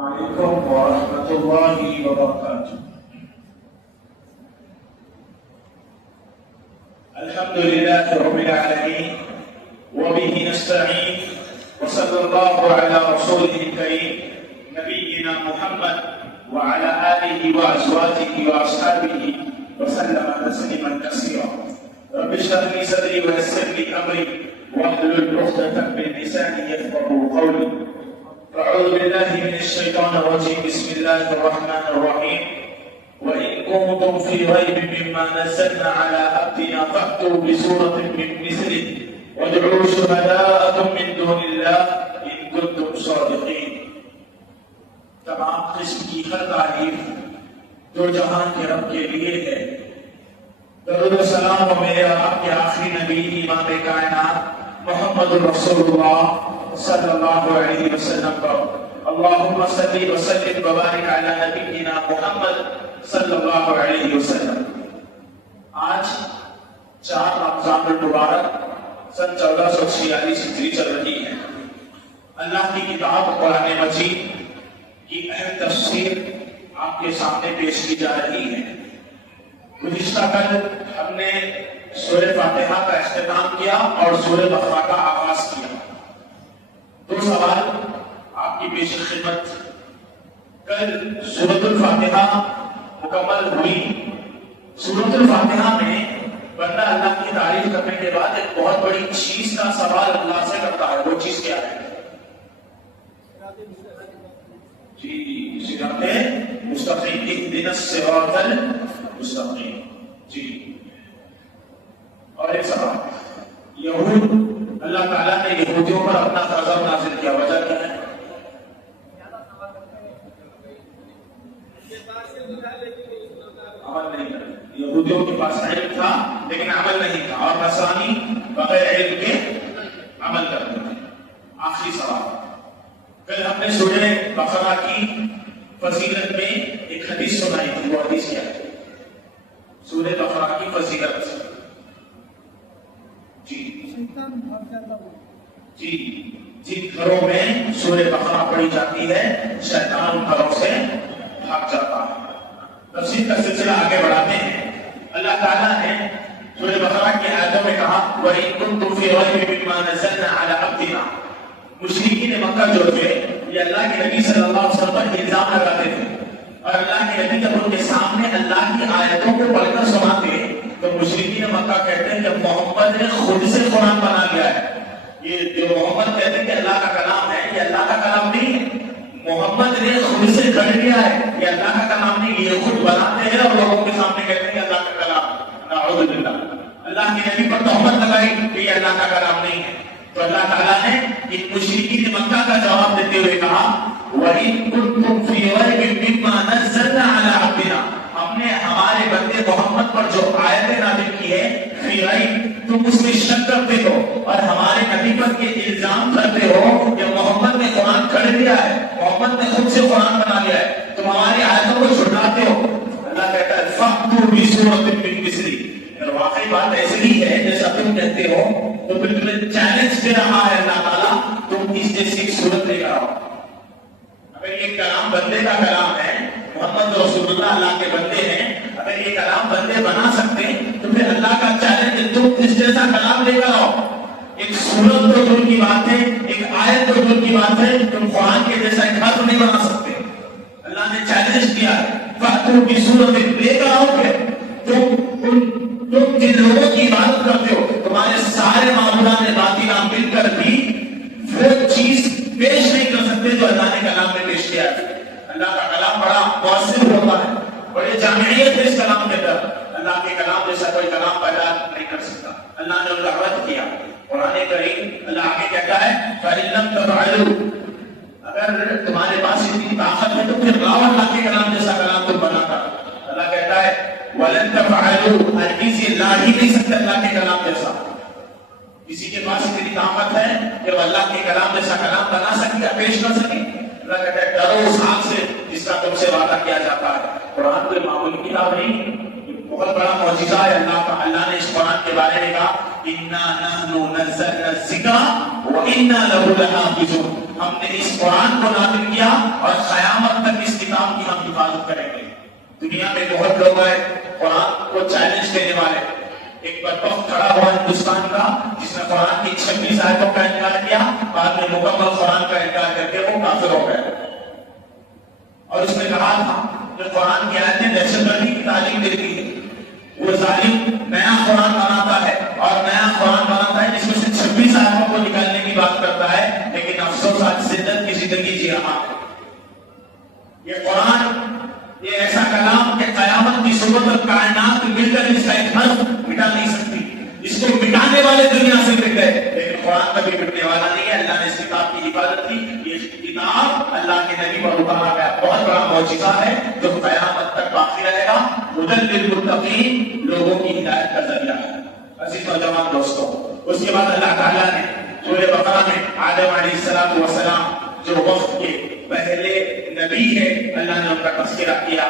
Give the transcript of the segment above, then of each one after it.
عليكم ورحمة الله وبركاته. الحمد لله رب العالمين وبه نستعين وصلى الله على رسوله الكريم نبينا محمد وعلى آله وأزواجه وأصحابه وسلم تسليما كثيرا. رب اشرح لي صدري ويسر لي أمري واحلل عقدة من لساني يفقهوا قولي. أعوذ بالله من الشيطان الرجيم. بسم الله الرحمن الرحيم. وإن كنتم في ريب مما نزلنا على عبدنا فأتوا بسورة من مثله وادعوا شهداءكم من دون الله إن كنتم صادقين. تمام قسم کی ہر تعریف دو جہان کے رب کے لیے ہے. درود و سلام و میرے آپ کے آخری نبی امام کائنات محمد رسول اللہ صلی اللہ علیہ وسلم پر اللہم صلی وسلم وبارک علی نبینا محمد صلی اللہ علیہ وسلم. آج 4 رمضان المبارک سن 1446 ہجری چل رہی ہے. اللہ کی کتاب قرآن مجید کی اہم تفسیر آپ کے سامنے پیش کی جا رہی ہے. گزشتہ کل ہم نے سورہ فاتحہ کا اختتام کیا اور سورہ بقرہ کا آغاز کیا. 2 سوال آپ کی پیش خدمت. کل سورۃ الفاتحہ مکمل ہوئی. سورۃ الفاتحہ میں بندہ اللہ کی تعریف کرنے کے بعد ایک بہت بڑی چیز کا سوال اللہ سے کرتا ہے. وہ چیز کیا ہے؟ جی صراط مستقیم. اهدنا الصراط المستقیم. جی اور ایک سوال. یہود اللہ تعالیٰ نے یہودیوں پر اپنا غضب نازل کیا. وجہ کیا ہے؟ عمل نہیں کرتے. یہودیوں کے پاس علم تھا لیکن عمل نہیں تھا, اور نصرانی بغیر علم کے عمل کرتے تھے. آخری سوال. کل ہم نے سورہ بقرہ کی فضیلت میں ایک حدیث سنائی تھی. وہ حدیث کیا ہے؟ سورہ بقرہ کی فضیلت. جی جن گھروں میں سورہ بقرہ پڑھی جاتی ہے شیطان گھروں سے بھاگ جاتا ہے. تفسیر کا سلسلہ آگے بڑھاتے ہیں. اللہ تعالیٰ نے سورہ بقرہ کی آیتوں میں کہا وَإِن كُنتُمْ فِي رَيْبٍ مِّمَّا نَزَّلْنَا عَلَىٰ عَبْدِنَا. مشرکین مکہ جو تھے یہ اللہ کے نبی صلی اللہ علیہ وسلم پر الزام لگاتے تھے, اور اللہ کے نبی جب ان کے سامنے اللہ کی آیتوں کو پڑھ کر سناتے تو مشرکین مکہ کہتے ہیں کہ محمد نے خود سے قرآن بنا لیا ہے. یہ جو محمد کہتے ہیں کہ اللہ کا کلام ہے, یہ اللہ کا کلام نہیں ہے. محمد نے خود سے گھڑ لیا ہے, یہ اللہ کا کلام نہیں. یہ خود بناتے ہیں اور لوگوں کے سامنے کہتے ہیں کہ اللہ کا کلام. نعوذ باللہ. اللہ کے نبی پر تہمت لگائی کہ یہ اللہ کا کلام نہیں ہے. تو اللہ تعالیٰ نے ان مشرکین مکہ کا جواب دیتے ہوئے کہا وَإِن كُنتُمْ فِي رَيْبٍ مِّمَّا نَزَّلْنَا عَلَىٰ عَبْدِنَا. ہم نے ہمارے بندے محمد پر جو آیتیں نازل کی ہے فی ریب, تم اس میں شک کرتے ہو اور ہمارے نبی پر یہ الزام کرتے ہو کہ محمد نے قرآن کھڑ لیا ہے, محمد نے خود سے قرآن بنا لیا ہے, تم ہماری آیتوں کو چھٹلاتے ہو. اللہ کہتا ہے فَأْتُوا بِسُورَةٍ مِّن مِّثْلِهِ. اگر واقعی بات ایسی ہی ہے جیسا تم کہتے ہو تو پھر تمہیں چیلنج دے رہا ہے اللہ تعالیٰ, تم اس جیسی ایک صورت لے کر آؤ. اگر یہ کلام بندے کا کلام ہے, محمد رسول اللہ اللہ کے بندے ہیں, اگر یہ کلام بندے بنا سکتے تو پھر اللہ کا چیلنج تم اس جیسا کلام لے کر آؤ. ایک صورت تو دور کی بات ہے, ایک آیت تو دور کی بات ہے, تم قرآن کے جیسا ایک گھر نہیں بنا سکتے. اللہ نے چیلنج کیا ہے فَأْتُوا بِسُورَةٍ. لے کر آؤ. پھر تم جن لوگوں کی عبادت کرتے ہو, تمہارے سارے معبودان باطلاً مل کر بھی وہ چیز پیش نہیں کر سکتے جو اللہ نے کلام میں پیش کیا ہے. اللہ کا کلام بڑا مؤثر ہوتا ہے, بڑے جامعیت ہے اس کلام کے اندر. اللہ کے کلام جیسا کوئی کلام پیدا نہیں کر سکتا. اللہ نے ان کا رد کیا. قرآن کریم اللہ آگے کہتا ہے فَإِن لَّمْ تَفْعَلُوا. اگر تمہارے پاس اتنی طاقت ہے تو پھر لاؤ اللہ کے کلام جیسا کلام تم بنا کر. اللہ کہتا ہے وَلَن تَفْعَلُوا. ہرگز یہ لا ہی نہیں سکتے اللہ کے کلام جیسا. کسی کے پاس اتنی طاقت ہے کہ وہ اللہ کے کلام جیسا کلام بنا سکے یا پیش کر سکے. اللہ کہتا ہے ڈرو اس آگ سے جس کا تم سے وعدہ کیا جاتا ہے. قرآن کوئی معمولی کتاب نہیں, بہت بڑا معجزہ ہے اللہ کا. اللہ نے اس قرآن کے بارے میں کہا اِنَّا نَحْنُ نَزَّلْنَا الذِّكْرَ وَإِنَّا لَهُ لَحَافِظُونَ. ہم نے اس قرآن کو نازل کیا اور قیامت دنیا میں بہت لوگ ہیں قرآن کو چیلنج دینے والے. ایک بدبخت کھڑا ہوا ہندوستان کا جس نے قرآن کی 26 آیتوں کا انکار کیا, بعد میں مکمل قرآن کا انکار کر کے وہ کافر ہو گئے. اور اس نے کہا تھا کہ قرآن کی آیتیں دہشت گردی کی تعلیم دیتی ہے. وہ ظالم نیا قرآن بناتا ہے اور نیا قرآن بناتا ہے جس میں سے 26 آیتوں کو نکالنے کی بات کرتا ہے, لیکن افسوس آج شدت کی زندگی جی رہا ہے. یہ قرآن یہ ایسا کلام کہ قیامت کی صبح تک کائنات مل کر اس کا ایک حرف مٹا نہیں سکتی. اس کو مٹانے والے دنیا سے مٹ گئے, لیکن قرآن کبھی مٹنے والا نہیں ہے. اللہ نے اس کتاب کی حفاظت کی. یہ کتاب اللہ کے نبی پر اتارا گیا بہت بڑا معجزہ ہے جو قیامت تک باقی رہے گا. ہدی للمتقین, لوگوں کی ہدایت کا ذریعہ ہے. عزیز نوجوان دوستوں, اس کے بعد اللہ تعالیٰ نے سورہ بقرہ میں آدم علیہ السلام جو وقت کے پہلے نبی ہے اللہ نے ان کا تذکرہ کیا.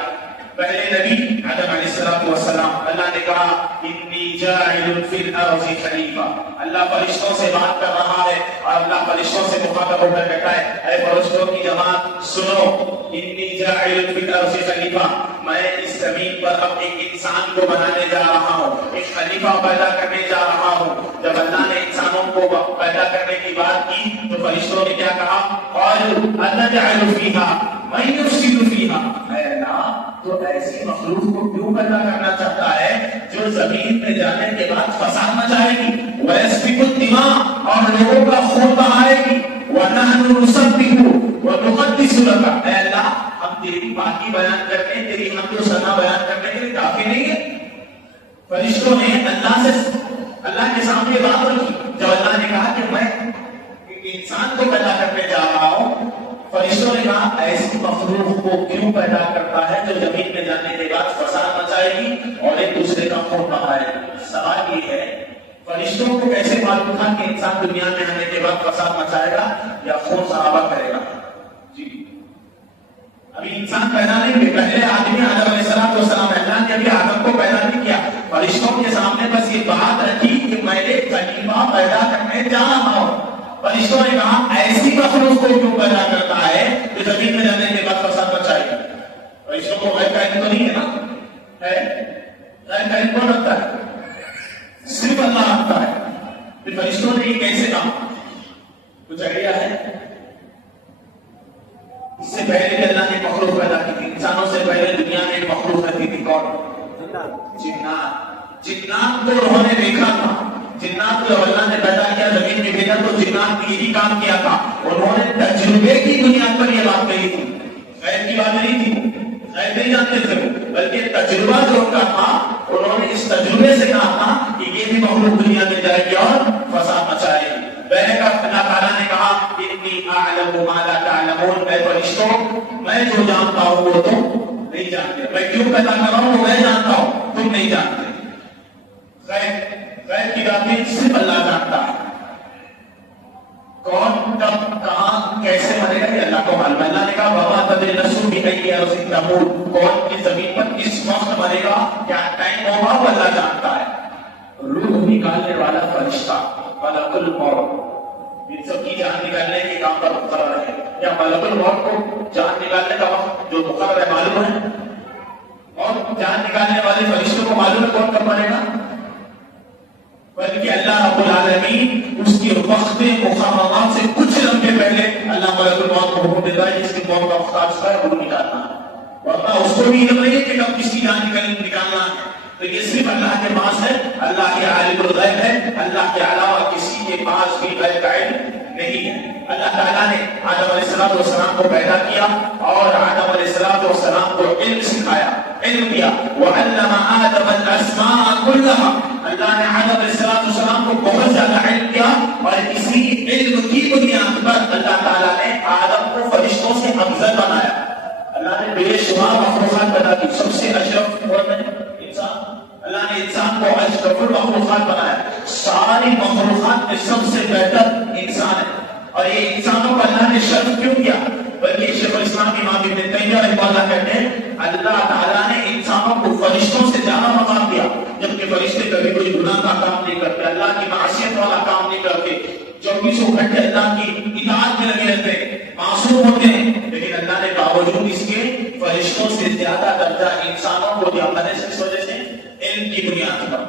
پہلے نبی آدم علیہ السلام, اللہ نے کہا انی جاعل فی الارض خلیفہ. اللہ فرشتوں سے بات کر رہا ہے اور اللہ فرشتوں سے مخاطب ہو کر کہتا ہے اے فرشتوں کی جماعت سنو, انی جاعل فی الارض خلیفہ, میں اس زمین پر اب ایک انسان کو بنانے جا رہا ہوں, ایک خلیفہ پیدا کرنے جا رہا ہوں. جب اللہ نے انسانوں کو پیدا کرنے کی بات کی تو فرشتوں نے کیا کہا, قالوا اتجعل فیہا من یفسد فیہا, اے اللہ تو ایسی مخلوق کو کیوں پیدا کرنا چاہتا ہے جو زمین میں جانے کے بعد فساد مچائے گی, وَيَسْفِكُ الدِّمَاءَ اور لوگوں کا خون بہائے گی, وَنَحْنُ نُسَبِّحُ وَنُقَدِّسُ لَكَ, اے اللہ ہم تیری پاکی بیان کرنے, تیری حمد و ثنا بیان کرنے کے لیے کافی نہیں ہے. فرشتوں نے اللہ کے سامنے بات رکھی. جب اللہ نے کہا کہ میں ایک انسان کو پیدا کرنے جا رہا ہوں, فرشتوں نے کہا ایسی مخلوق کو کیوں پیدا کرتا ہے جو زمین میں جانے کے بعد فساد مچائے گی اور ایک دوسرے کا خون بہائے گی. سوال یہ ہے فرشتوں کو کیسے معلوم تھا کہ انسان دنیا میں آنے کے بعد فساد مچائے گا یا خون خرابہ کرے گا؟ جی ابھی انسان پیدا نہیں ہوئے, پہلے آدمی آدم علیہ السلام, اللہ نے ابھی آدم کو پیدا نہیں کیا. فرشتوں کے سامنے بس یہ بات رکھی کہ میں ایک خلیفہ پیدا کرنے جا رہا ہوں. فرشتوں نے کہا ایسی مخلوق کو کیوں پیدا کرتا ہے جو زمین میں جانے کے بعد فساد مچائے گا. فرشتوں کو غیر کا علم تو نہیں ہے نا, غیر کا علم کون رکھتا ہے؟ صرف اللہ رکھتا ہے. پھر فرشتوں نے یہ کیسے کہا؟ کچھ آئیڈیا ہے؟ اس سے پہلے بھی اللہ نے مخلوق پیدا کی تھی. انسانوں سے پہلے دنیا میں ایک مخلوق رہتی تھی, کون؟ جنات. جنات کو انہوں نے دیکھا تھا. جنات کو اللہ نے پیدا کیا, زمین میں بھیجا تو جنات نے یہی کام کیا تھا. انہوں نے تجربے کی بنیاد پر یہ بات کہی تھی, غیر کی بات نہیں تھی. غیر نہیں جانتے تھے بلکہ تجربہ جو ان کا تھا, انہوں نے اس تجربے سے کہا تھا کہ یہ بھی مخلوق دنیا میں جائے گی اور فساد مچائے گی. اللہ تعالیٰ نے کہا انی اعلم ما لا تعلمون, اے فرشتوں میں جو جانتا ہوں وہ تم نہیں جانتے. میں کیوں پیدا کر رہا ہوں وہ میں جانتا ہوں, تم نہیں جانتے. غیب کی باتیں صرف اللہ جانتا ہے. کون کب کہاں کیسے مرے گا یہ اللہ کو معلوم ہے. اللہ نے کہا وما تدری نفس بأی ارض تموت, کون کی زمین پر کس وقت مرے گا, کیا ٹائم ہوگا, وہ اللہ جانتا ہے. روح نکالنے والا فرشتہ ملک الموت ان سب کی جان نکالنے کے کام پر مقرر ہے. کیا ملک الموت کو جان نکالنے کا وقت جو مقرر ہے معلوم ہے؟ اور جان نکالنے والے فرشتوں کو معلوم ہے کون کب مرے گا؟ بلکہ اللہ رب العالمین اس کے وقت مقررات سے کچھ لمحے پہلے اللہ ملک الموت کو حکم دیتا ہے جس کی موت کا وقت آ چکا ہے وہ نکالنا ہے. ورنہ اس کو بھی علم نہیں ہے کہ کب کس کی جان نکالنا ہے. تو یہ صرف اللہ کے پاس ہے, اللہ کے عالم الغیب ہے, اللہ کے علاوہ کسی کے پاس بھی غیب کا علم نہیں ہے. اللہ تعالیٰ نے آدم علیہ السلام کو پیدا کیا اور آدم علیہ السلام کو علم سکھایا, علم دیا. وعلم آدم الاسماء كلها, اللہ نے آدم علیہ السلام کو بہت زیادہ علم دیا اور اسی علم کی بنیاد پر اللہ تعالیٰ نے آدم کو فرشتوں سے افضل بنایا. اللہ نے بے شمار مخلوقات پیدا کی, سب سے اشرف انسان. اللہ نے انسان کو اشرف المخلوقات بنایا. ساری مخلوقات میں سب سے بہتر انسان ہے. اور یہ انسانوں کو اللہ نے شرف کیوں کیا؟ بلکہ شیخ الاسلام امام ابن تیمیہ رحمہ اللہ کہتے ہیں اللہ تعالیٰ نے انسانوں کو فرشتوں سے زیادہ مقام دیا, جبکہ فرشتے کبھی کوئی گناہ کا کام نہیں کرتے, اللہ کی معصیت والا کام نہیں کرتے, 24 گھنٹے اللہ کی اطاعت میں لگے رہتے ہیں, معصوم ہوتے ہیں. لیکن اللہ نے باوجود اس کے فرشتوں سے زیادہ درجہ انسانوں کو دیا کس وجہ سے؟ علم کی بنیاد پر.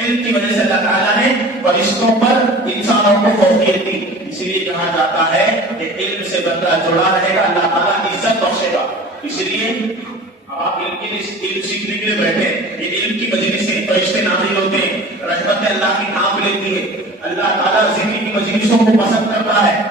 علم کی وجہ سے اللہ تعالیٰ نے فرشتوں پر انسانوں کو فوقیت دی. اسی لیے کہا جاتا ہے کہ علم سے بندہ جڑا رہے گا اللہ تعالیٰ عزت بخشے گا. اس لیے آپ علم سیکھنے کے لیے بیٹھے, یہ علم کی مجلس سے فرشتے نازل ہوتے ہیں, رحمت اللہ کی نام لیتی ہے, اللہ تعالیٰ ذکر کی مجلسوں کو پسند کرتا ہے.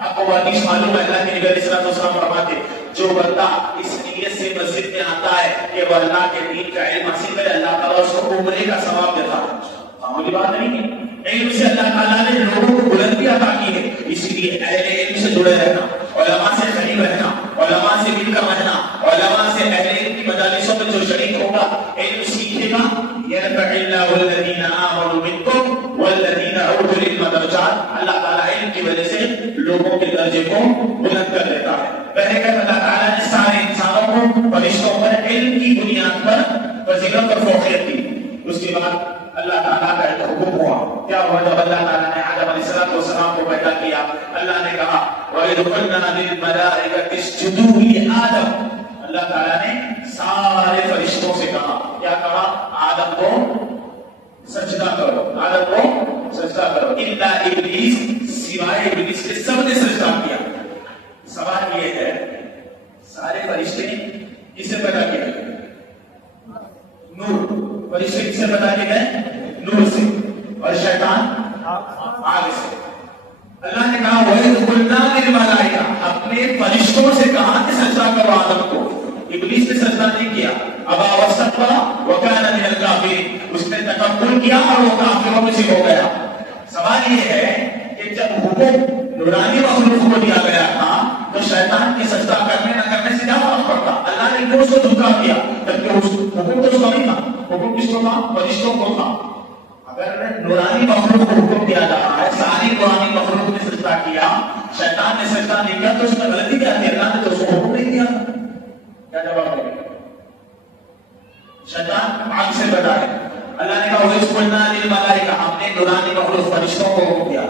آپ کو حدیث معلوم ہے, اللہ کے نبی علیہ السلام فرماتے جو بندہ اس نیت سے مسجد میں آتا ہے کہ وہ اللہ کے دین کا علم حاصل کرے, اللہ تعالیٰ اس کو عمرے کا ثواب دیتا ہے. معمولی بات نہیں ہے. علم سے اللہ تعالیٰ نے لوگوں کو بلندی عطا کی ہے. اسی لیے اہل علم سے جڑے رہنا, علماء سے قریب رہنا, علماء سے مل کر رہنا, علماء سے اہل علم کی مجالسوں میں جو شریک ہوگا, علم سیکھے گا. يرفع الله الذين آمنوا منكم والذين أوتوا العلم درجات. اللہ تعالیٰ علم کی وجہ سے لوگوں کے درجے کو بلند کر دیتا ہے. پہلے کہ اللہ تعالیٰ نے سارے انسانوں کو فرشتوں پر علم کی بنیاد پر فضیلت اور فوقیت دی. اس کے بعد اللہ تعالیٰ کا ایک حکم ہوا. کیا ہوا؟ جب اللہ تعالیٰ نے آدم علیہ السلام کو پیدا کیا, اللہ نے کہا وَإِذْ قُلْنَا لِلْمَلَائِكَةِ اسْجُدُوا لِآدَمَ. اللہ تعالیٰ نے سارے فرشتوں سے کہا, کیا کہا؟ آدم کو سجدہ کرو, آدم کو سجدہ کرو. الا ابلیس, سوائے ابلیس کے سب نے سجدہ کیا. سوال یہ ہے, سارے فرشتے کس سے پیدا کیے گئے؟ نور. فرشتے کس سے پیدا کیے گئے؟ نور سے. اور شیطان آگ سے. اللہ نے کہا وَإِذْ قُلْنَا لِلْمَلَائِكَةِ, اپنے فرشتوں سے کہا کہ سجدہ کرو آدم کو. ابلیس نے سجدہ نہیں کیا. ابا واستكبر وكان من الكافرين, اس نے تکبر کیا اور وہ کافروں میں سے ہو گیا. سوال یہ ہے کہ جب حکم نورانی مخلوق کو دیا گیا تھا تو شیطان کی سجدہ کرنے نہ کرنے سے کیا فرق پڑتا؟ اللہ نے کیوں اس کو دھوکا دیا؟ جبکہ اس حکم تو اس کا نہیں تھا. حکم کس کو تھا؟ فرشتوں کو تھا. اگر نورانی مخلوق کو حکم دیا جا رہا ہے, ساری نورانی مخلوق نے سجدہ کیا, شیطان نے سجدہ نہیں کیا, تو اس میں غلطی کیا تھی؟ اللہ نے تو اس کو حکم نہیں دیا. کیا جواب دیں گے؟ شیطان آگ سے پیدا ہے. اللہ نے کہا وَإِذْ قُلْنَا لِلْمَلَائِكَةِ, ہم نے نورانی مخلوق فرشتوں کو حکم دیا.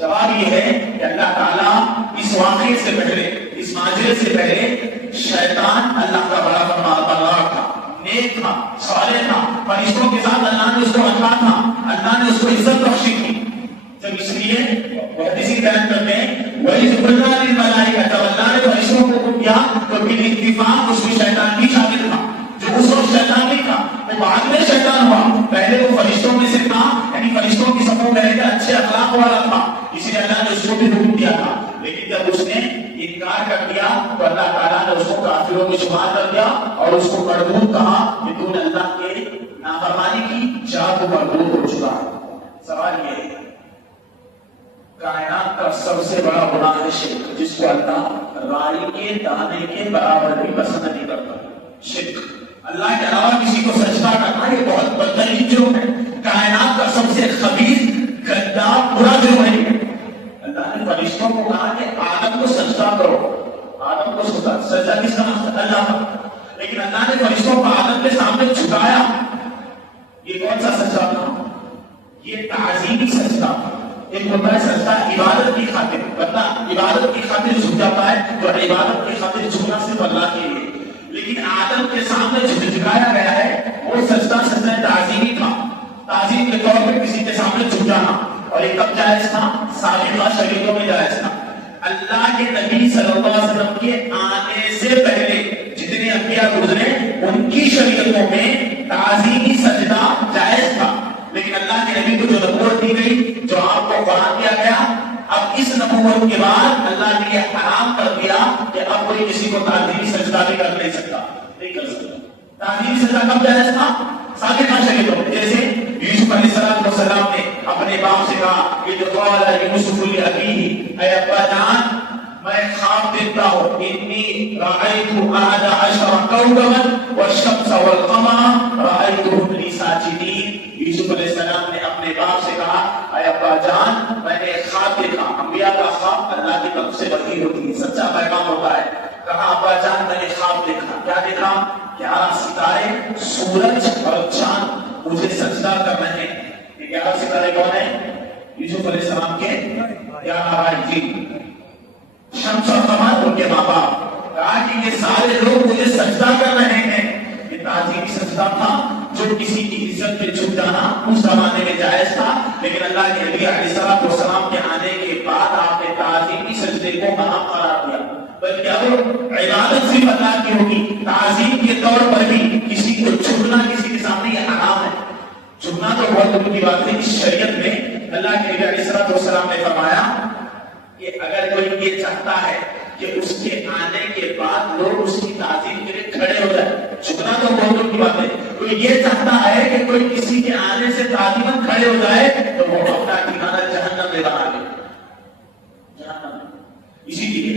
جواب یہ ہے کہ اللہ تعالیٰ اس واقعے سے پہلے, اس ماجرے سے پہلے شیطان اللہ کا بڑا فرمانبردار تھا, نیک تھا, صالح تھا. فرشتوں کے ساتھ اللہ نے اس کو رکھا تھا, اللہ نے اس کو عزت بخشی تھی. جب اس لیے حدیث بیان کرتے ہیں وَإِذْ قُلْنَا لِلْمَلَائِكَةِ, جب اللہ نے فرشتوں کو حکم دیا تو بال اتفاق اس میں شیطان بھی شامل تھا. جو اس وقت شیطان نہیں تھا وہ بعد میں شیطان ہوا. پہلے وہ فرشتوں میں سے تھا, یعنی فرشتوں کی صفوں میں رہ کے اچھے اخلاق والا تھا, اسی لیے اللہ نے اس کو بھی حکم دیا تھا. لیکن جب اس نے انکار کر دیا تو اللہ تعالیٰ نے اس کو کافروں میں شمار کر دیا اور اس کو مردود کہا کہ تو نے اللہ کے نافرمانی کی, جا تو مردود ہو چکا. سوال یہ ہے, کائنات کا سب سے بڑا گناہ ہے شرک, جس کو اللہ رائی کے دانے کے برابر بھی پسند نہیں کرتا. شرک, اللہ کے علاوہ کسی کو سجدہ کرنا, یہ بہت بدترین جرم ہے. کائنات کا سب سے خبیث, گندا, برا جرم ہے. اللہ نے فرشتوں کو کہا کہ آدم کو سجدہ کرو. آدم کو سجدہ کس کا؟ اللہ کا. لیکن اللہ نے فرشتوں کو آدم کے سامنے جھکایا. یہ کون سا سجدہ تھا؟ یہ تعظیمی سجدہ تھا. ایک ہوتا ہے سجدہ عبادت کی خاطر, بندہ عبادت کی خاطر جھک جاتا ہے تو عبادت کی خاطر جھکنا صرف اللہ کے لیے. لیکن آدم کے سامنے جھکایا گیا ہے وہ سجدہ تعظیمی تھا, تعظیم کے طور پر کسی کے سامنے جھک جانا. اور یہ کب جائز تھا؟ سابقہ شریعتوں میں جائز تھا. اللہ کے نبی صلی اللہ علیہ وسلم کے آنے سے پہلے جتنے انبیاء گزرے ان کی شریعتوں میں تعظیمی سجدہ جائز تھا. لیکن اللہ کے نبی کو جو نبوت دی گئی, جو آپ کو قرآن دیا گیا, اب اس نبوت کے بعد اللہ نے یہ حرام کر دیا کہ اب کوئی کسی کو تعظیمی سجدہ بھی کر نہیں سکتا, نہیں کر سکتا. تعظیمی سجدہ کب جائز تھا؟ سابقہ شریعتوں میں. جیسے یوسف علیہ السلام نے اپنے باپ سے کہا کہ جو قال یوسف لأبیہ, اے ابا جان میں خواب دیکھتا ہوں, انی رأیت احد عشر کوكبا والشمس والقمر رأیتهم لی ساجدین. یوسف علیہ السلام نے اپنے باپ سے کہا اے ابا جان میں نے ایک خواب دیکھا. انبیاء کا خواب اللہ کی طرف سے وحی ہوتی ہے, سچا پیغام ہوتا ہے. کہا ابا جان میں نے خواب دیکھا. کیا دیکھا؟ 11 ستارے, سورج اور چاند مجھے سجدہ کر رہے ہیں. یہ 11 ستارے کون ہیں؟ یوسف علیہ السلام کے 11 بھائی. جی, شمس اور قمر ان کے ماں باپ. کہا کہ یہ سارے لوگ مجھے سجدہ کر رہے ہیں. یہ تعظیمی سجدہ تھا جو کسی کی عزت پہ جھک جانا اس زمانے میں جائز تھا، لیکن اللہ کے نبی علیہ الصلوۃ والسلام کے آنے کے بعد آپ نے تعظیمی سجدے کو حرام قرار دیا. بلکہ اب عبادت صرف اللہ کی ہوگی. تعظیم کے طور پر بھی کسی کو جھکنا کسی کے سامنے یہ حرام ہے. جھکنا تو بہت دور کی بات ہے. اس شریعت میں اللہ کے نبی علیہ الصلوۃ والسلام نے فرمایا کہ اگر کوئی یہ چاہتا ہے کہ اس کے آنے کے بعد لوگ اس کی تعظیم کے لیے کھڑے ہو جائیں، جھکنا تو بہت دور کی بات ہے. کوئی یہ چاہتا ہے کہ کوئی کسی کے آنے سے تعظیماً کھڑے ہو جائے تو وہ اپنا ٹھکانہ جہنم میں بنا لے. اسی لیے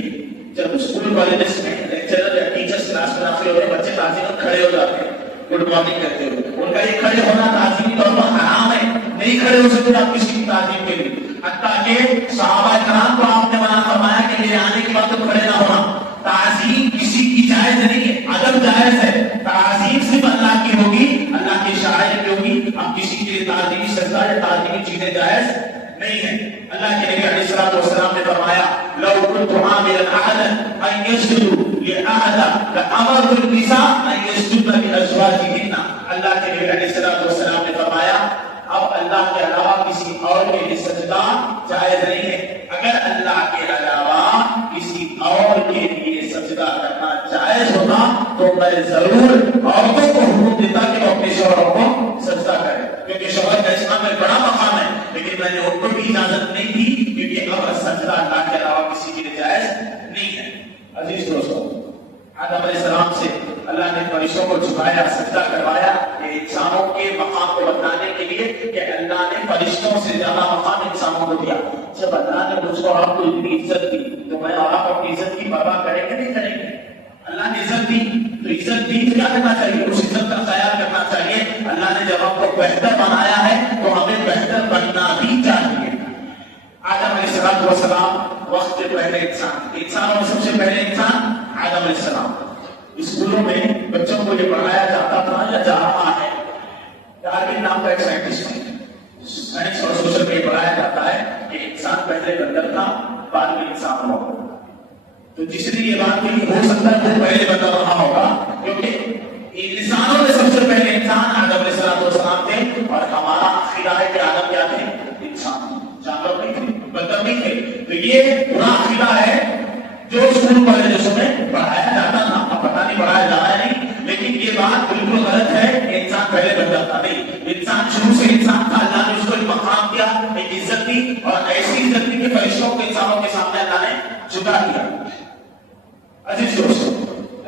جب اسکول کالجز میں لیکچرر یا ٹیچرز کلاس میں داخل ہوتے ہیں، بچے تعظیماً کھڑے ہو جاتے ہیں گڈ مارننگ کرتے ہوئے. ان کا یہ کھڑے ہونا تعظیمی طور پر حرام ہے. نہیں کھڑے ہو سکتے آپ کسی کی تعظیم کے لیے. حتیٰ کہ صحابہ کرام کو آپ نے منع فرمایا کہ میرے آنے کے بعد تو کھڑے نہ ہونا. تعظیم کسی کی جائز نہیں ہے، ادب جائز ہے. تعظیم صرف اللہ کی ہوگی، اللہ کے شاعر کی ہوگی. اب کسی کے لیے تعظیمی سجدہ یا تعظیمی چیزیں جائز نہیں ہے. اللہ کے نبی علیہ الصلوۃ والسلام نے فرمایا لو كنت عاملا احدا ان يسجد لاحد لامرت النساء ان يسجدن لازواجهن. اللہ کے نبی علیہ الصلوۃ والسلام نے فرمایا اب اللہ کے علاوہ کسی اور کے لیے سجدہ جائز نہیں ہے. اگر اللہ کے علاوہ کسی اور کے لیے سجدہ کرنا جائز ہوتا تو میں ضرور عورتوں کو حکم دیتا کہ وہ اپنے شوہروں کو سجدہ کریں، کیونکہ شوہر کا اسلام میں بڑا مقام ہے. لیکن میں نے ان کو بھی اجازت نہیں دی کیونکہ اب سجدہ اللہ کے علاوہ کسی کے لیے جائز نہیں ہے. عزیز دوستو، آدم علیہ السلام سے اللہ نے فرشتوں کو جھکایا، سجدہ کروایا انسانوں کے مقام کو بتانے کے لیے کہ اللہ نے فرشتوں سے زیادہ مقام انسانوں کو دیا. جب اللہ نے مجھ کو آپ کو اتنی عزت دی تو میں اور آپ اپنی عزت کی پرواہ کریں گے نہیں کریں گے؟ اللہ نے عزت دی تو عزت دی کیا کرنا چاہیے؟ اس عزت کا خیال کرنا چاہیے. اللہ نے جب ہم کو بہتر بنایا ہے تو ہمیں بہتر بننا بھی چاہیے. آدم علیہ السلام وقت کے پہلے انسانوں میں سب سے پہلے انسان آدم علیہ السلام. اسکولوں میں بچوں کو یہ پڑھایا جاتا تھا یا جا رہا ہے، ڈارون نام کا ایک سائنٹسٹ ہے، سائنس اور سوشل میں پڑھایا جاتا ہے کہ انسان پہلے بندر تھا بعد میں انسان ہوا. تو جس نے یہ بات کہی ہو سکتا ہے وہ پہلے بندر رہا ہوگا، کیونکہ انسانوں میں سب سے پہلے انسان آدم علیہ السلام تھے. اور ہمارا عقیدہ ہے کہ آدم کیا تھے؟ انسان، جانور نہیں تھے، بندر نہیں تھے. تو یہ پورا عقیدہ ہے جو اسکول کالجوں میں پڑھایا جاتا تھا. اب پتہ نہیں پڑھایا جا رہا ہے نہیں، لیکن یہ بات بالکل غلط ہے کہ انسان پہلے بندر تھا. نہیں، انسان شروع سے انسان تھا. اللہ نے اس کو ایک مقام دیا، ایک عزت دی، اور ایسی عزت دی کہ فرشتوں کو انسانوں کے سامنے اللہ نے جھکا دیا. عزیز دوستو،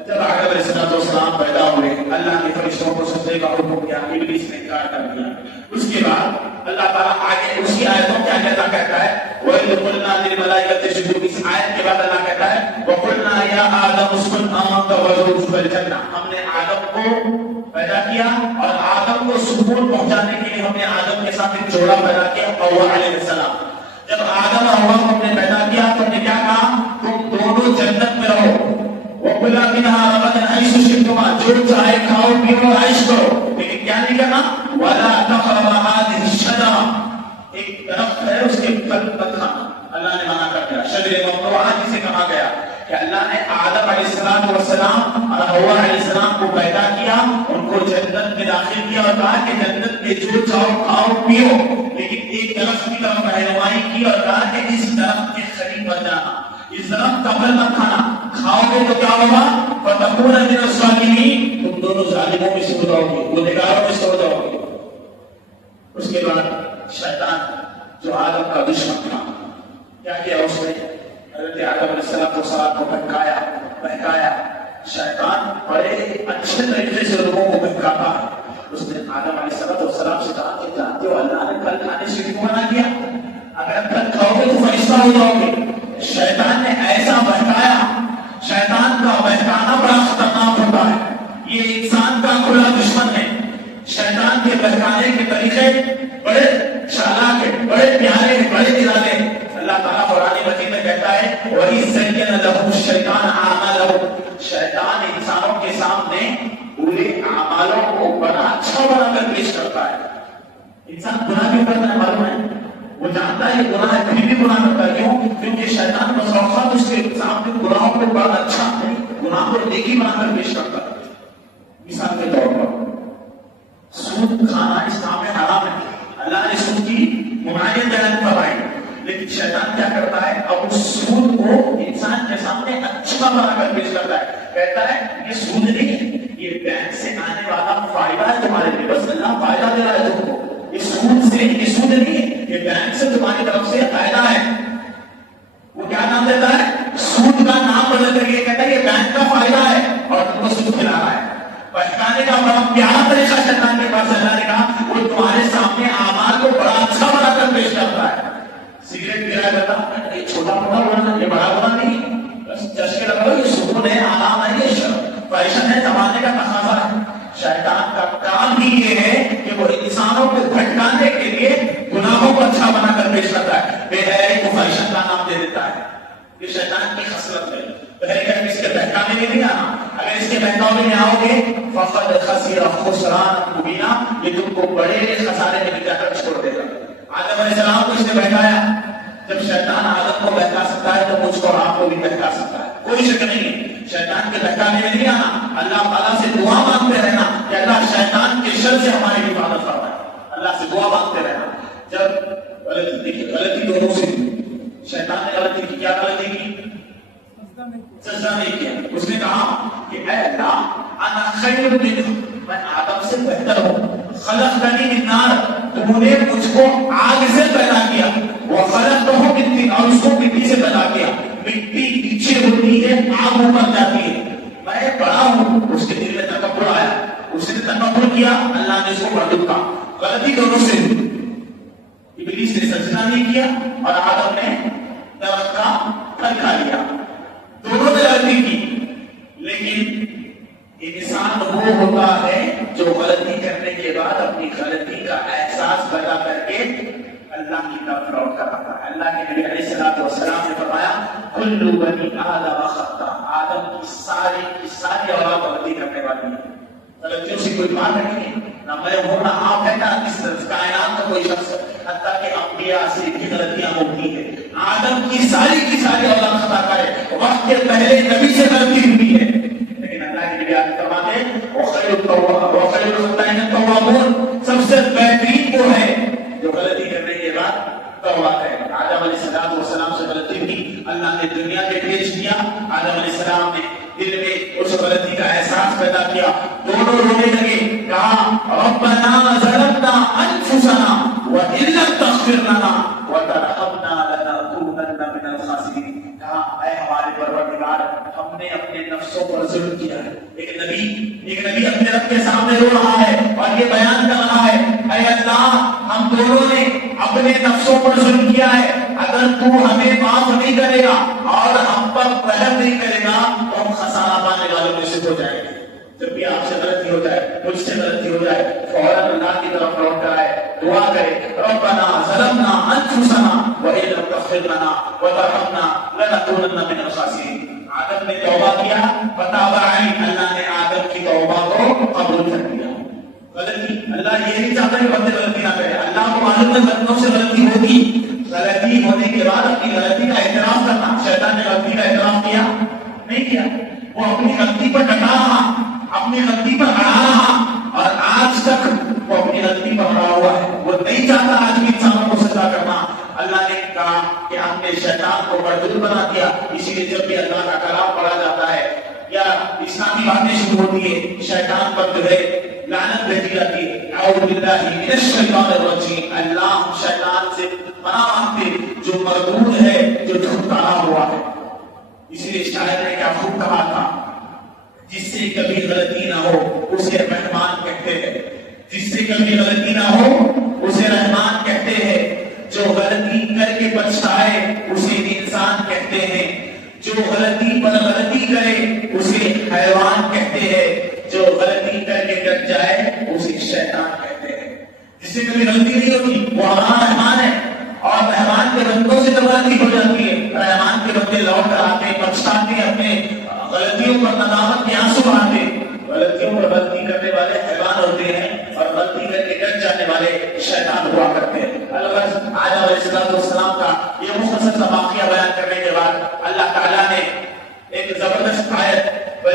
جب آدم علیہ السلام پیدا ہوئے اللہ نے فرشتوں کو سجدے کا حکم دیا، ابلیس نے انکار کر دیا. اس کے بعد اللہ تعالیٰ آگے اسی آیتوں کے آگے اللہ کہتا ہے وَإِذْ قُلْنَا لِلْمَلَائِكَةِ اسْجُدُوا. اس آیت کے بعد اللہ کہتا ہے وَقُلْنَا يَا آدَمُ اسْكُنْ أَنْتَ وَزَوْجُكَ الْجَنَّةَ. ہم نے آدم کو پیدا کیا اور آدم کو سکون پہنچانے کے لیے ہم نے آدم کے ساتھ ایک جوڑا پیدا کیا، حوا علیہ السلام. جب آدم اور حوا کو ہم نے پیدا کیا تو ہم نے کیا کہا؟ تم دونوں جنت میں رہو. وَكُلَا مِنْهَا رَغَدًا حَيْثُ شِئْتُمَا. جو چاہے کھاؤ پیو عیش کرو، لیکن کیا نہیں کرنا؟ وَلَا تَقْرَبَا هَٰذِهِ الشَّجَرَةَ. ایک درخت ہے اس کے پھل مت کھانا، اللہ نے منع کر دیا. شجر ممنوعہ جسے کہا گیا کہ اللہ نے آدم علیہ السلام اور حوا علیہ السلام کو پیدا کیا، ان کو جنت میں داخل کیا اور کہا کہ جنت میں جو چاہو کھاؤ پیو، لیکن ایک درخت کی طرف رہنمائی کی اور کہا کہ اس درخت کے قریب مت جانا، اس درخت کا پھل مت کھانا. کھاؤ گے تو کیا ہوگا؟ فَتَكُونَ مِنَ الظَّالِمِينَ. تم دونوں ظالموں میں سے ہو جاؤ گے، گنہگاروں میں سے ہو جاؤ گے. اس کے بعد شیطان جو آدم کا دشمن تھا کیا کیا؟ اس نے حضرت آدم علیہ السلام کو بہکایا. شیطان بڑے اچھے طریقے سے لوگوں کو بہکاتا ہے. اس نے آدم علیہ السلام سے کہا کہ جانتے ہو اللہ نے پھل کھانے سے کیوں منع کیا؟ اگر پھل کھاؤ گے تو فرشتہ ہو جاؤ گے. شیطان نے ایسا بہکایا. شیطان کا بہکانا بڑا خطرناک ہوتا ہے. یہ انسان کا کھلا دشمن ہے. شیطان کے بہکانے کے طریقے بڑے چالاک ہیں، بڑے پیارے ہیں، بڑے نرالے ہیں. اللہ تعالیٰ قرآن مجید میں کہتا ہے وَإِذْ زَيَّنَ لَهُ الشَّيْطَانُ أَعْمَالَهُ. شیطان انسانوں کے سامنے برے اعمالوں کو بڑا اچھا بنا کر پیش کرتا ہے. انسان گناہ کیوں کرتا ہے معلوم ہے؟ وہ جانتا ہے یہ گناہ ہے پھر بھی گناہ کرتا ہے. کیوں؟ کیونکہ شیطان بسا اوقات اس کے سامنے گناہوں کو بڑا اچھا گناہ کو نیکی بنا کر پیش کرتا ہے. مثال کے طور پر سود کھانا اسلام میں حرام ہے. اللہ نے سود کی ممانعت بیان فرمائی، لیکن شیطان کیا کرتا ہے؟ اب اس سود کو انسان کے سامنے اچھا بنا کر پیش کرتا ہے. کہتا ہے یہ سود نہیں ہے، یہ بینک سے آنے والا فائدہ ہے تمہارے لیے، بس اللہ فائدہ دے رہا ہے تم کو. یہ سود نہیں ہے، یہ بینک سے تمہاری طرف سے فائدہ ہے. وہ کیا نام دیتا ہے؟ سود کا نام بدل کر یہ کہتا ہے یہ بینک کا فائدہ ہے اور تم کو سود کھلا رہا ہے. بہکانے کا بڑا پیارا طریقہ شیطان کے پاس اللہ نے کہا وہ تمہارے سامنے اعمال کو بڑا اچھا بنا کر پیش کرتا ہے. سگریٹ پیا جاتا ہے، یہ چھوٹا موٹا گناہ، یہ بڑا گناہ نہیں، بس چشکے لگا یہ سکون ہے، آرام ہے، یہ فیشن ہے، زمانے کا تقاضا ہے. شیطان کا کام ہی یہ ہے کہ وہ انسانوں کو بھٹکانے کے لیے گناہوں کو اچھا بنا کر پیش کرتا ہے. بے حیائی کو فیشن کا نام دے دیتا ہے. یہ شیطان کی خصلت ہے. اس کے بہکانے میں نہیں آنا. اگر اس کے بہکاوے میں آؤ گے فقد خسر خسرانا مبینا، یہ تم کو بڑے خسارے میں لے کر چھوڑ دے گا. آدم علیہ السلام کو اس نے بہکایا. جب شیطان آدم کو بہکا سکتا ہے تو مجھ کو آپ کو بھی بہکا سکتا ہے، کوئی شک نہیں ہے. شیطان کے بہکانے میں نہیں آنا. اللہ تعالیٰ سے دعا مانگتے رہنا کہ اللہ شیطان کے شر سے ہماری حفاظت فرمائے. اللہ سے دعا مانگتے رہنا. جب غلطی دونوں سے شیطان نے غلطی کی. کیا غلطی کی؟ سجدہ نہیں کیا. اس نے کہا کہ اے اللہ انا خیر منہ، میں آدم سے بہتر ہوں. خلقتنی من نار، تم نے مجھ کو آگ سے پیدا کیا. وخلقتہ من طین، اور اس کو مٹی سے پیدا کیا. مٹی پیچھے ہوتی ہے، آگ اوپر جاتی ہے. میں بڑا ہوں. اس کے دل میں تکبر آیا، اس نے تکبر کیا، اللہ نے اس کو مردود کہا. غلطی دونوں سے ہوئی. ابلیس نے سجدہ نہیں کیا اور آدم نے درخت کا پھل کھا لیا. دونوں نے غلطی کی. لیکن انسان وہ ہوتا ہے جو غلطی کرنے کے بعد اپنی غلطی کا احساس پیدا کر کے اللہ کی طرف لوٹ کر آتا ہے. اللہ کے نبی علیہ السلام نے فرمایا کل بنی آدم خطا، آدم کی ساری اولاد غلطی کرنے والی ہے. غلطیوں سے کوئی بات نہیں ہے. نہ میں ہوں نہ آپ ہے، نہ اس کائنات کا کوئی شخص، حتیٰ کہ انبیاء سے بھی غلطیاں ہوتی ہیں. آدم کی ساری اولاد خطا کرے. وقت کے پہلے نبی سے غلطی ہوئی ہے، لیکن اللہ کے نبی آدم فرماتے ہیں وخیر الخطائین التوابون، سب سے بہترین وہ ہے جو غلطی کرنے کے بعد توبہ کرے. آدم علیہ السلام سے غلطی ہوئی، اللہ نے دنیا کے پیش کیا. آدم علیہ السلام نے دل میں اس غلطی کا احساس پیدا کیا. دونوں رونے لگے. کہا ربنا ظلمنا انفسنا وان لم تغفر لنا وترحمنا لنکونن من الخاسرین. کہا اے ہمارے پروردگار، ہم نے اپنے نفسوں پر ظلم کیا ہے. ایک نبی اپنے رب کے سامنے رو رہا ہے اور یہ بیان کر رہا ہے اے اللہ، ہم دونوں نے اپنے نفسوں پر ظلم کیا ہے. اگر تو ہمیں معاف نہیں کرے گا اور ہم پر رحم نہیں کرے گا تو ہم خسارہ پانے والوں میں سے ہو جائیں گے. جب بھی آپ سے غلطی ہو جائے، مجھ سے غلطی ہو جائے، فوراً اللہ کی طرف لوٹ کر آئے، دعا کرے ربنا ظلمنا انفسنا وان لم تغفر لنا وترحمنا لنکونن من الخاسرین. آدم نے توبہ کیا، فتاب علیہ، اللہ نے آدم کی توبہ کو قبول کر لیا. غلطی اللہ یہ نہیں چاہتا کہ بندے غلطی نہ کرے. اللہ کو معلوم ہے بندوں سے غلطی ہوگی. غلطی ہونے کے بعد اپنی غلطی کا اعتراف کرنا. شیطان نے غلطی کا اعتراف کیا نہیں کیا، وہ اپنی غلطی پر ڈٹا رہا، اپنی غلطی پر اڑا رہا اور آج تک وہ اپنی غلطی پر اڑا ہوا ہے. وہ نہیں چاہتا آج بھی انسانوں کو سزا کرنا. اللہ نے کہا کہ ہم نے شیطان کو مردود بنا دیا. اسی لیے جب بھی اللہ کا کلام پڑھا جاتا ہے یا اسلامی باتیں شروع ہوتی ہے، شیطان پر جو ہے لعنت بھیجی جاتی ہے. اعوذ باللہ من الشیطان الرجیم. اللہ شیطان سے پناہ مانگتے جو مردود ہے، جو جھٹکایا ہوا ہے. اسی لیے شاعر نے کیا خوب کہا تھا، جس سے کبھی غلطی نہ ہو اسے رحمان کہتے ہیں. جس سے کبھی غلطی نہ ہو اسے رحمان کہتے ہیں. جو غلطی کر کے پچھتائے اسے انسان کہتے ہیں. جو غلطی پر غلطی کرے اسے حیوان کہتے ہیں. جو غلطی کر کے ڈٹ جائے اسے شیطان کہتے ہیں. جس سے کبھی غلطی نہیں ہوتی وہ ہمارا رحمان ہے. اور رحمان کے بندوں سے تو غلطی ہو جاتی ہے. رحمان کے بندے لوٹ کر آتے، پچھتاتے، اپنے غلطیوں پر ندامت کے آنسو بہاتے. غلطیوں پر غلطی کرنے والے حیوان ہوتے ہیں اور غلطی کر کے ڈٹ جانے والے شیطان ہوا کرتے ہیں. آدم علیہ السلام کا یہ مختصر سا واقعہ بیان کرنے کے بعد اللہ تعالیٰ نے ایک زبردست آیت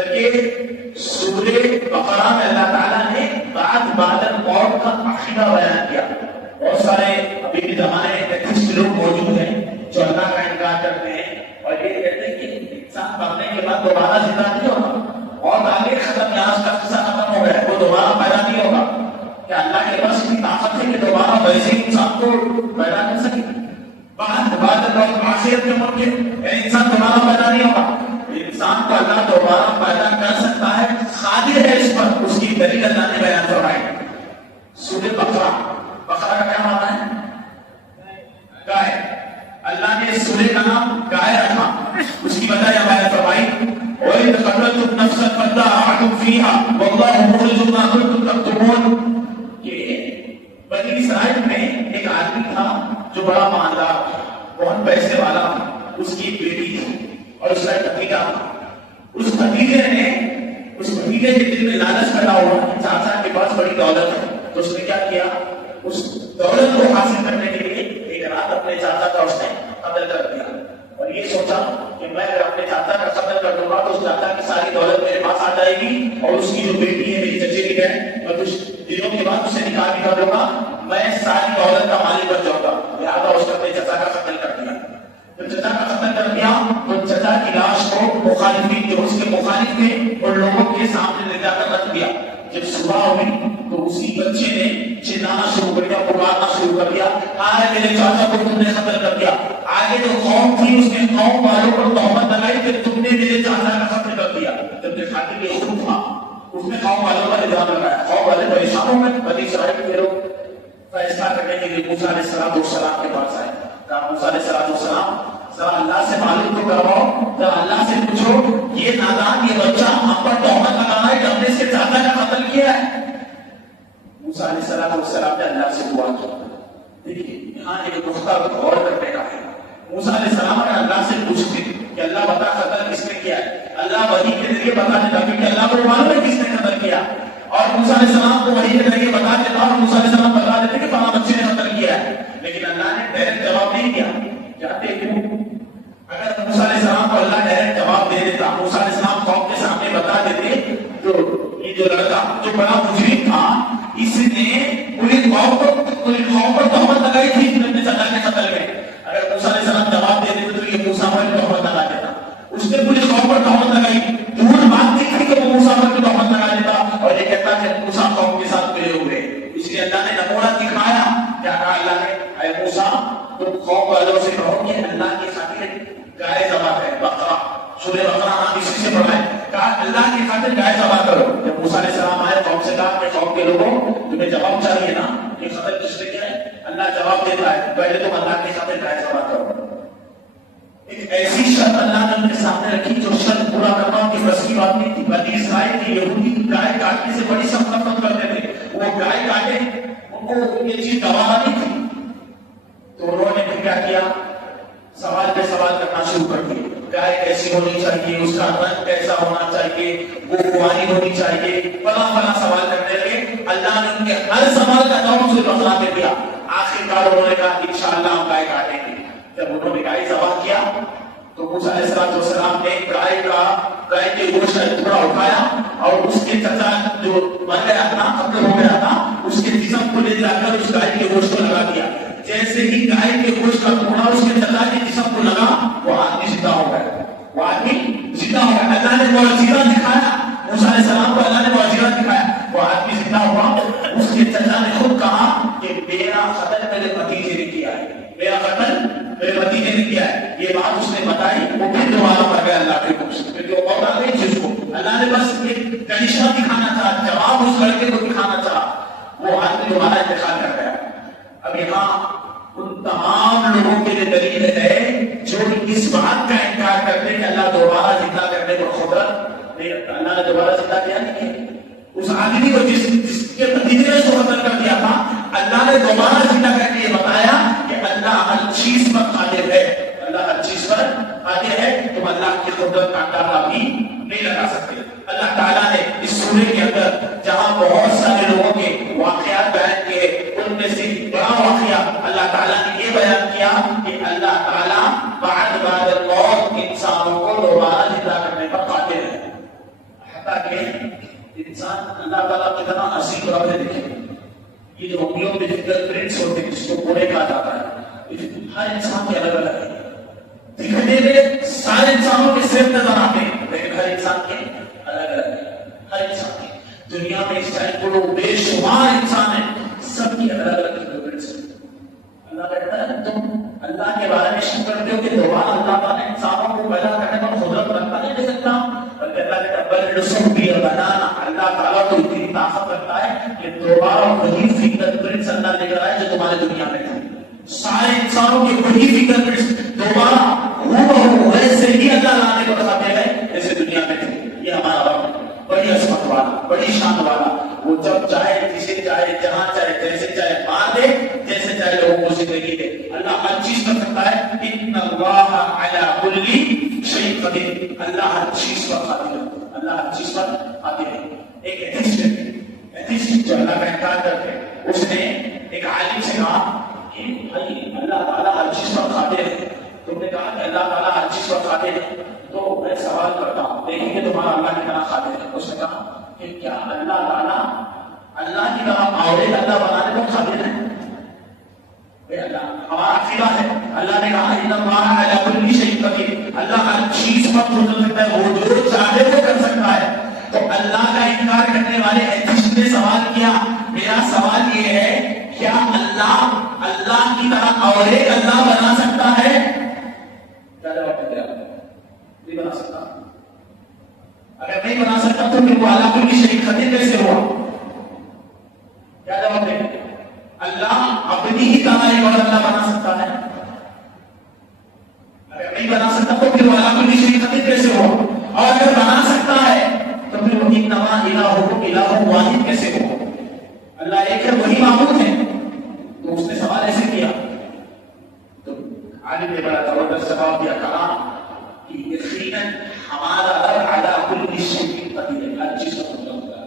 سورہ بقرہ میں اللہ تعالیٰ نے بعد الموت کا عقیدہ بیان کیا. بہت سارے ابھی بھی زمانے میں 33 لوگ موجود ہیں جو اللہ کا انکار کرتے ہیں اور یہ کہتے ہیں کہ انسان مرنے کے بعد دوبارہ زندہ نہیں ہوگا اور آگے ختم یہاں کا قصہ ختم ہو گیا, وہ دوبارہ پیدا نہیں ہوگا. کیا اللہ کے پاس اتنی طاقت ہے کہ دوبارہ ویسے انسان کو پیدا کر سکے؟ بعد لوگ معصیت کے منکر انسان دوبارہ پیدا نہیں ہوگا. انسان کو اللہ دوبارہ پیدا کر سکتا ہے, قادر ہے اس پر. اس کی دلیل اللہ نے بیان فرمائی. سورہ بقرہ, بقرہ کا کیا معنی ہے؟ گائے. اللہ نے سورہ کا نام گائے رکھا, اس کی وجہ یہ بیان فرمائی وَإِذْ قَتَلْتُمْ نَفْسًا فَادَّارَأْتُمْ فِيهَا وَاللَّهُ مُخْرِجٌ مَا كُنتُمْ تَكْتُمُونَ. کہ بنی اسرائیل میں ایک آدمی تھا جو بڑا مالدار تھا, بہت پیسے والا تھا. اس کی ایک بیٹی تھی اور اس کا ایک بھتیجا تھا. اس بھتیجے کے دل میں لالچ پیدا ہوا, چاچا کے پاس بڑی دولت ہے, تو اس نے کیا کیا, اس دولت کو حاصل کرنے کے لیے ایک رات اپنے چاچا کا اس نے قتل کر دیا اور یہ سوچا کہ میں اگر اپنے چاچا کا قتل کر دوں گا تو اس چاچا کی ساری دولت میرے پاس آ جائے گی اور اس کی جو بیٹی ہے میری چچیری ہے میں کچھ دنوں کے بعد اسے نکاح بھی کر دوں گا, میں ساری دولت کا مالک بن جاؤں گا. لہٰذا اس نے اپنے چچا کا قتل کر دیا. جب چچا کا قتل کر دیا تو چچا کی لاش کو مخالفین جو اس کے مخالف تھے اور لوگوں کے سامنے لے جا کر رکھ دیا. جب صبح ہوئی تو اسی بچے نے چلانا شروع کر دیا, پکارنا شروع کر دیا, آئے میرے چاچا کو تم نے قتل کر دیا. آگے جو قوم تھی اس نے قوم والوں پر تہمت لگائی کہ تم نے میرے چاچا کا قتل کر دیا. جب دیکھا کہ یہ خود تھا اس نے قوم والوں پر الزام لگایا. قوم والے پریشان ہو گئے, بنی اسرائیل کے لوگ فیصلہ کرنے کے لیے موسیٰ علیہ السلام کے پاس آئے. کہا موسیٰ علیہ السلام ذرا اللہ سے معلوم تو کرواؤ, ذرا اللہ سے پوچھو یہ نادان یہ بچہ ہم پر تہمت لگا رہا ہے کہ ہم نے اس کے چاچا کا قتل کیا ہے. موسیٰ علیہ السلام نے اللہ سے دعا کی. دیکھیے یہاں ایک نقطہ غور کرنے کا ہے. موسیٰ علیہ السلام نے اللہ سے پوچھتے کہ اللہ بتا قتل کس نے کیا ہے. اللہ وحی کے ذریعے بتا دیتا کیونکہ اللہ کو معلوم ہے کس نے قتل کیا, اور موسیٰ علیہ السلام کو وحی کے ذریعے بتا دیتا اور موسیٰ علیہ السلام بتا دیتے کہ فلاں بچے نے قتل کیا ہے. لیکن اللہ نے ڈائریکٹ جواب نہیں دیا. جانتے کیوں؟ اگر موسیٰ علیہ السلام کو اللہ ڈائریکٹ جواب دے دیتا, موسیٰ علیہ السلام قوم کے سامنے بتا دیتے جو لڑکا جو بڑا مجرم تھا اس نے پوری قوم پر تہمت لگائی تھی اپنے چچا کے قتل میں, اگر موسیٰ علیہ السلام جواب دے دیتے تو یہ موسیٰ پر تہمت لگا دیتا. اس نے پوری قوم پر تہمت لگائی, دور بات نہیں تھی کہ وہ موسیٰ پر تہمت لگا دیتا اور یہ کہتا کہ موسیٰ قوم کے ساتھ ملے ہوئے. اس لیے اللہ نے نمونہ دکھایا. کیا کہا اللہ نے, اے موسیٰ تم قوم والوں سے کہو کہ اللہ کی خاطر گائے ذبح ہے, بقرہ. سورہ بقرہ ہم اسی سے پڑھا ہے. کہا اللہ کی خاطر گائے ذبح کرو. جب موسیٰ علیہ السلام آئے قوم سے کہا کہ قوم کے لوگوں تمہیں جواب چاہیے نا, یہ قتل کس نے کیا ہے. اللہ جواب دیتا ہے پہلے تم اللہ کی خاطر گائے ذبح کرو. ایک ایسی شرط اللہ نے ان کے سامنے رکھی جو شرط پورا کرنا ان کی بس کی بات نہیں تھی. بنی اسرائیل کی یہودی گائے کاٹنے سے بڑی سخت نفرت کرتے تھے. وہ گائے کاٹے ان کو یہ چیز گوارا نہیں تھی. تو انہوں نے پھر کیا کیا, سوال پہ سوال کرنا شروع کر دیے. گائے کیسی ہونی چاہیے, اس کا رنگ کیسا ہونا چاہیے, وہ قوانی ہونی چاہیے, فلاں سوال کرنے لگے. اللہ نے ان کے ہر سوال کا جواب سورہ بقرہ میں دیا. آخرکار انہوں نے کہا انشاءاللہ ہم گائے کاٹیں گے. جب انہوں نے گائے ذبح کیا تو موسیٰ علیہ السلام نے گائے کے گوشت کا ٹکڑا اٹھایا اور اس کے چچا جو مر گیا تھا, قتل ہو گیا تھا, اس کے جسم کو لے جا کر اس گائے کے گوشت کو لگا دیا. جیسے ہی گائے کے گوشت کا ٹکڑا اس کے چچا کے جسم کو لگا وہ آدمی زندہ ہو گیا. وہ آدمی زندہ ہو گیا. اللہ نے معجزہ دکھایا موسیٰ علیہ السلام کو. اللہ نے معجزہ دکھایا, وہ آدمی زندہ ہوا. اس کے چچا نے خود کہا کہ میرا قتل میرے بھتیجے نے کیا ہے, میرا قتل میرے بھتیجے نے کیا ہے. یہ بات اس نے بتائی. وہ پھر دوبارہ مر گیا اللہ کے حکم سے, کیونکہ وہ بہت آگئی تھی اس کو. اللہ نے بس ایک کرشمہ دکھانا چاہا, جواب اس لڑکے کو دکھانا چاہا. وہ آدمی دوبارہ انتقال کر گیا. اب یہاں ان تمام لوگوں کے لیے دلیل ہے جو اس بات کا انکار کرتے کہ اللہ دوبارہ زندہ کرنے کو قدرت نہیں رکھتا. اللہ نے دوبارہ زندہ کیا نہیں. اس آدمی کو جس کے بھتیجے نے اس کو قتل کر دیا تھا, اللہ نے دوبارہ زندہ کر کے یہ بتایا کہ اللہ ہر چیز پر قادر ہے. اللہ ہر چیز پر قادر ہے. تم اللہ کی قدرت کا اندازہ بھی نہیں لگا سکتے. اللہ تعالیٰ نے اس سورے کے اندر جہاں بہت سارے لوگوں کے واقعات بیان کیے, ان میں سے بڑا واقعہ اللہ تعالیٰ نے یہ بیان کیا کہ اللہ تعالیٰ بعد الموت انسانوں کو دوبارہ زندہ کرنے پر قادر ہے. حتیٰ کہ انسان اللہ تعالیٰ کتنا عظیم رب ہے. دیکھیں یہ جو انگلیوں میں فنگر پرنٹس ہوتے ہیں جس کو کوڑے کہا جاتا ہے, ہر انسان کے الگ الگ ہے. دکھنے میں سارے انسانوں کے سیم نظر آتے ہیں لیکن ہر انسان کے الگ الگ ہے. ہر انسان کے دنیا میں اس ٹائم کو بے شمار انسان ہیں, سب کی الگ الگ فنگر پرنٹس ہیں. اللہ کہتا ہے تم اللہ کے بارے میں شک کرتے ہو کہ دوبارہ اللہ تعالیٰ انسانوں کو پیدا کرنے کا قدرت رکھتا ہے. نہیں سکتا. بلکہ اللہ کہتا ہے بل نسوی بنانا, اللہ تعالیٰ تو اتنی طاقت رکھتا ہے کہ دوبارہ وہی فنگر پرنٹس اللہ لے کر آئے جو تمہارے دنیا میں تھے. سارے انسانوں کے وہی فنگر پرنٹس دوبارہ ویسے ہی اللہ لانے کو دکھاتے گئے جیسے دنیا میں تھے. یہ ہمارا رب بڑی عظمت والا, بڑی شان والا, وہ جب چاہے جسے چاہے جہاں چاہے جیسے چاہے مار دے, جیسے چاہے لوگوں کو زندگی دے. اللہ ہر چیز کر سکتا ہے. ان اللہ علی کل شیء قدیر, اللہ ہر چیز پر قادر ہے. اللہ ہر چیز پر قادر ہے. ایک ایتھیسٹ جو اللہ کا انکار کرتے ہیں, اس نے ایک عالم سے کہا کہ بھائی اللہ تعالیٰ ہر چیز پر قادر ہے. تم نے کہا کہ اللہ تعالیٰ ہر چیز پر قادر ہے, تو میں سوال کرتا ہوں دیکھیں گے تمہارا اللہ کتنا قادر ہے. اس نے کہا کہ کیا اللہ تعالیٰ اللہ کی طرح اولاد اللہ بنانے پر قادر ہے؟ ہمارا عقیدہ ہے. اللہ نے کہا ان اللہ علی کل شیء قدیر, اللہ ہر چیز پر قدرت رکھتا ہے, وہ جو چاہے وہ کر سکتا ہے. تو اللہ کا انکار کرنے والے ایتھیسٹ نے سوال کیا, میرا سوال یہ ہے کیا اللہ کی طرح اور ایک اللہ بنا سکتا ہے؟ کیا جواب دیتے ہیں؟ نہیں بنا سکتا. اگر نہیں بنا سکتا تو پھر وہ اللہ کل شیء قدیر کیسے ہوا؟ کیا جواب دیں؟ اللہ اپنی ہی طرح ایک اور اللہ بنا سکتا ہے. اگر نہیں بنا سکتا تو پھر وہ اللہ کل شیء قدیر کیسے ہوا؟ اور اگر بنا سکتا ہے تو پھر وہ انما الہکم الہ واحد کیسے ہوا؟ اللہ ایک ہے, وہی معبود ہے. تو اس نے سوال ایسے کیا تو عالم نے بڑا زبردست جواب دیا, کہا کہ یقیناً ہمارا رب علی کل شیء قدیر ہے, ہر چیز کا قدرت ہوتا ہے.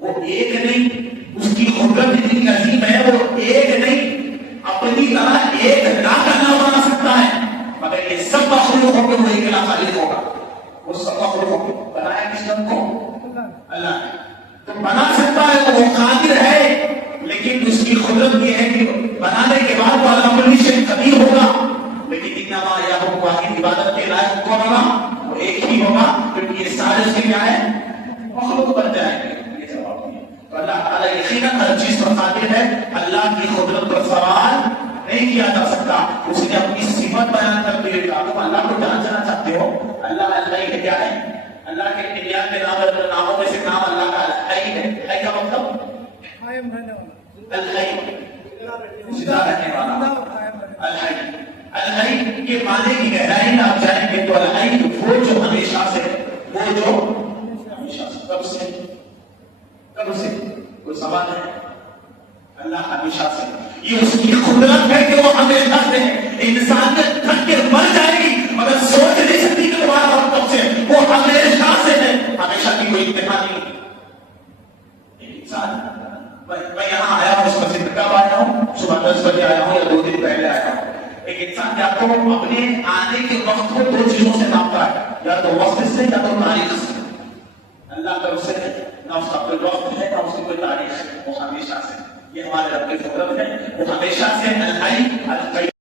وہ ایک نہیں, اس کی قدرت اتنی عظیم ہے, وہ ایک نہیں اپنی طرح ایک لاکھ اللہ بنا سکتا ہے. مگر یہ سب مخلوق ہو کے وہ ایک لاکھ خالق ہوگا. وہ سب مخلوق ہو کے بنایا کس نے کو؟ اللہ نے. تو بنا سکتا ہے, وہ قادر ہے, لیکن اس کی قدرت یہ ہے کہ بنانے کے بعد وہ اللہ کل شیء قدیر ہوگا. لیکن انما الہ واحد, عبادت کے لائق کون ہوگا؟ وہ ایک ہی ہوگا, کیونکہ یہ سارے اس کے کیا ہے؟ مخلوق بن جائیں گے. یہ جواب دیا. تو اللہ تعالیٰ یقیناً ہر چیز پر قادر ہے. اللہ کی قدرت پر سوال نہیں کیا جا سکتا. اس نے اپنی صفت بیان کر دی. تم اللہ کو جاننا چاہتے ہو, اللہ الحی کیا ہے؟ اللہ کے 99 ناموں میں سے نام اللہ کا الحی ہے. الحی کا مطلب الحی زندہ رہنے والا. الحی الحی کے معنی کی گہرائی میں آپ جائیں گے تو الحی وہ جو ہمیشہ سے, وہ جو ہمیشہ سے. کب سے کوئی سوال ہے؟ اللہ ہمیشہ سے. یہ اس کی قدرت ہے کہ وہ ہمیشہ سے ہے. انسان نے تھک کے مر جائے گی مگر سوچ نہیں سکتی کہ تمہارا رب کب سے. وہ ہمیشہ سے ہے, ہمیشہ کی کوئی انتہا نہیں. انسان میں یہاں آیا ہوں, اس مسجد میں کب آیا ہوں؟ صبح 10 بجے آیا ہوں یا 2 دن پہلے آیا ہوں. ایک انسان کیا تو اپنے آنے کے وقت کو 2 چیزوں سے ناپتا ہے, یا تو وقت سے یا تو تاریخ سے. اللہ کا اس سے نہ اس کا کوئی وقت ہے نہ اس کی کوئی تاریخ ہے, وہ ہمیشہ سے. یہ ہمارے رب کی قدرت ہے, وہ ہمیشہ سے الحی القیوم